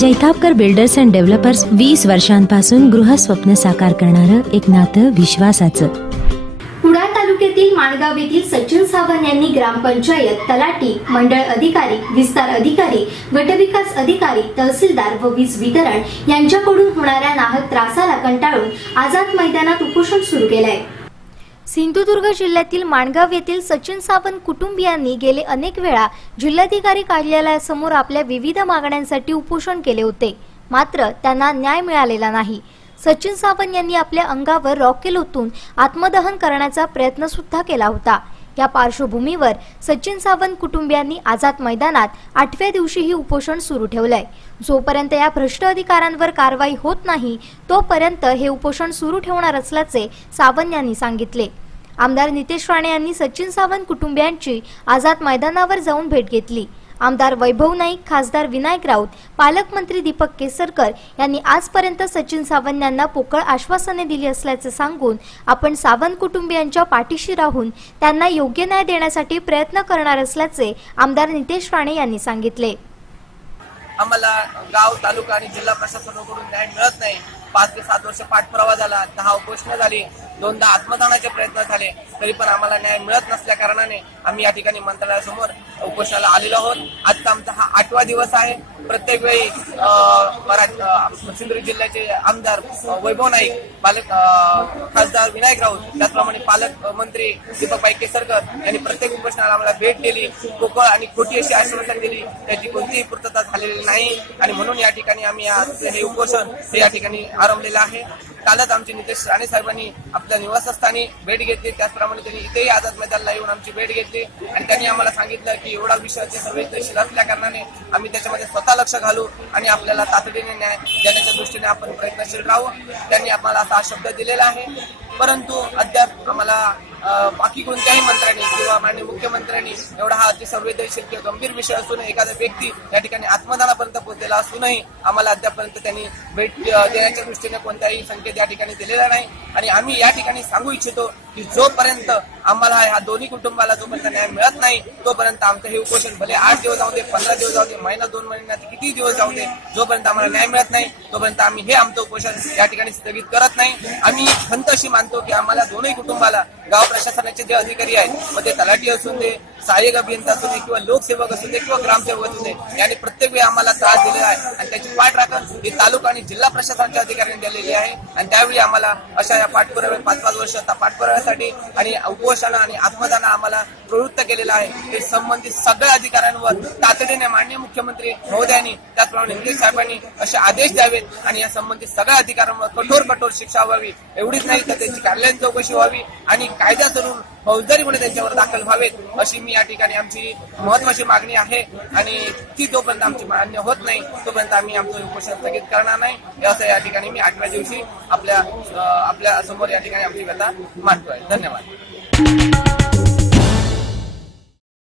Jaitapkar builders and developers 20 वर्षांपासून गृहस्वप्न साकार करणारं एक नातं विश्वासाचं। कुडाळ तालुक्यातील माणगाव येथील सचिन सावंत यांनी ग्रामपंचायत, तलाठी, मंडळ अधिकारी, विस्तार अधिकारी, गटविकास अधिकारी, तहसीलदार व वीज वितरण यांच्याकडून होणाऱ्या नाहक त्रासाला कंटाळून आझाद मैदानात उपोषण सुरू केले आहे। सिंधुदुर्ग जिल्ह्यातील माणगाव येथील सचिन सावंत कुटुंबियांनी गेले अनेक वेळा जिल्हाधिकारी कार्यालयासमोर आपल्या विविध मागण्यांसाठी उपोषण केले होते, मात्र त्यांना न्याय मिळालेला नाही। सचिन सावंत यांनी आपल्या अंगावर रॉकेल ओतून आत्मदहन करण्याचा प्रयत्न सुद्धा केला होता। या पार्श्वभूमीवर सचिन सावंत कुटुंबियांनी आझाद मैदानात 8व्या दिवशीही उपोषण सुरू ठेवलंय। जोपर्यंत या भ्रष्ट अधिकाऱ्यांवर कारवाई होत नाही तोपर्यंत हे उपोषण सुरू ठेवणार असल्याचे सावंत यांनी सांगितले। आमदार नितेश राणे यांनी सचिन सावंत कुटुंबियांची आझाद मैदानावर जाऊन भेट घेतली। आमदार वैभव नाईक, खासदार विनायक राऊत, पालकमंत्री दीपक केसरकर यांनी आजपर्यंत सचिन सावंत यांना पोकळ आश्वासने दिली असल्याचे सांगून आपण सावंत कुटुंबियांच्या पाठीशी राहून त्यांना योग्य न्याय देण्यासाठी प्रयत्न करणार असल्याचे आमदार नितेश राणे यांनी सांगितले। आम्हाला गाव, तालुका आणि जिल्हा प्रशासनाकडून न्याय मिळत नाही। 5 ते 7 वर्ष पाठपुरावा झाला, 10 उपोषण झाली, 2दा आत्मदानाचे प्रयत्न झाले, तरी पण आम्हाला न्याय मिळत नसल्या कारणाने आम्ही या ठिकाणी मंत्रालयासमोर उपोषणाला आलेलो आहोत। आजचा आमचा हा 8वा दिवस आहे। प्रत्येक वेळी सिंधुदुर्ग जिल्ह्याचे आमदार वैभव नाईक, खासदार विनायक राऊत, त्याचप्रमाणे पालकमंत्री दीपक केसरकर यांनी प्रत्येक उपोषणाला आम्हाला भेट दिली, पोकळ आणि खोटी अशी आश्वासन दिली, त्याची कोणतीही पूर्तता झालेली नाही आणि म्हणून या ठिकाणी आम्ही आज हे उपोषण या ठिकाणी आरंभलेलं आहे। कालच आमचे नितेश राणे साहेबांनी आपल्या निवासस्थानी भेट घेतली, त्याचप्रमाणे त्यांनी इथेही आझाद मैदानाला येऊन आमची भेट घेतली आणि त्यांनी आम्हाला सांगितलं की एवढा विषयाचे संवेदनशील असल्या कारणाने आम्ही त्याच्यामध्ये स्वतः लक्ष घालू आणि आपल्याला तातडीने न्याय देण्याच्या दृष्टीने आपण प्रयत्नशील राहू। त्यांनी आम्हाला असा शब्द दिलेला आहे, परंतु अद्याप आम्हाला बाकी कोणत्याही मंत्र्यांनी किंवा माननीय मुख्यमंत्र्यांनी एवढा हा अतिसंवेदनशील किंवा गंभीर विषय असून एखादा व्यक्ती या ठिकाणी आत्मदानापर्यंत पोहोचलेला असूनही आम्हाला अद्यापर्यंत त्यांनी भेट देण्याच्या दृष्टीने कोणताही संकेत या ठिकाणी दिलेला नाही आणि आम्ही या ठिकाणी सांगू इच्छितो की जोपर्यंत आम्हाला ह्या दोन्ही कुटुंबाला जोपर्यंत न्याय मिळत नाही तोपर्यंत आमचं हे उपोषण भले 8 दिवस जाऊ दे, 15 दिवस जाऊ दे, महिना 2 महिन्यात किती दिवस जाऊ दे, जोपर्यंत आम्हाला न्याय मिळत नाही तोपर्यंत आम्ही हे आमचं उपोषण या ठिकाणी स्थगित करत नाही। आम्ही खंत अशी मानतो की आम्हाला दोन्ही कुटुंबाला गाव प्रशासनाचे जे अधिकारी आहेत, मग ते तलाठी असून दे, सहाय्यक अभियंता असू दे किंवा लोकसेवक असू दे किंवा ग्रामसेवक असू दे, यांनी प्रत्येक वेळी आम्हाला त्रास दिलेला आहे आणि त्याची पाठराखण ही तालुका आणि जिल्हा प्रशासनाच्या अधिकाऱ्यांनी दिलेली आहे आणि त्यावेळी आम्हाला अशा या पाठपुराव्या 5-5 वर्ष पाठपुराव्यासाठी आणि उपोषण आणि आत्मदान आम्हाला प्रवृत्त केलेलं आहे। ते संबंधित सगळ्या अधिकाऱ्यांवर तातडीने माननीय मुख्यमंत्री महोदयांनी, त्याचप्रमाणे नितेश साहेबांनी असे आदेश द्यावेत आणि या संबंधित सगळ्या अधिकाऱ्यांवर कठोर शिक्षा व्हावी। एवढीच नाही तर त्यांची कार्यालयीन चौकशी व्हावी आणि कायद्यानुसार फौजदारी गुन्हे त्यांच्यावर दाखल व्हावेत, अशी मी या ठिकाणी आमची महत्वाची मागणी आहे आणि ती जोपर्यंत आमची मान्य होत नाही तोपर्यंत आम्ही आमचं उपोषण स्थगित करणार नाही। असं या ठिकाणी मी 8व्या दिवशी आपल्या समोर या ठिकाणी आमची व्यथा मांडतोय। धन्यवाद।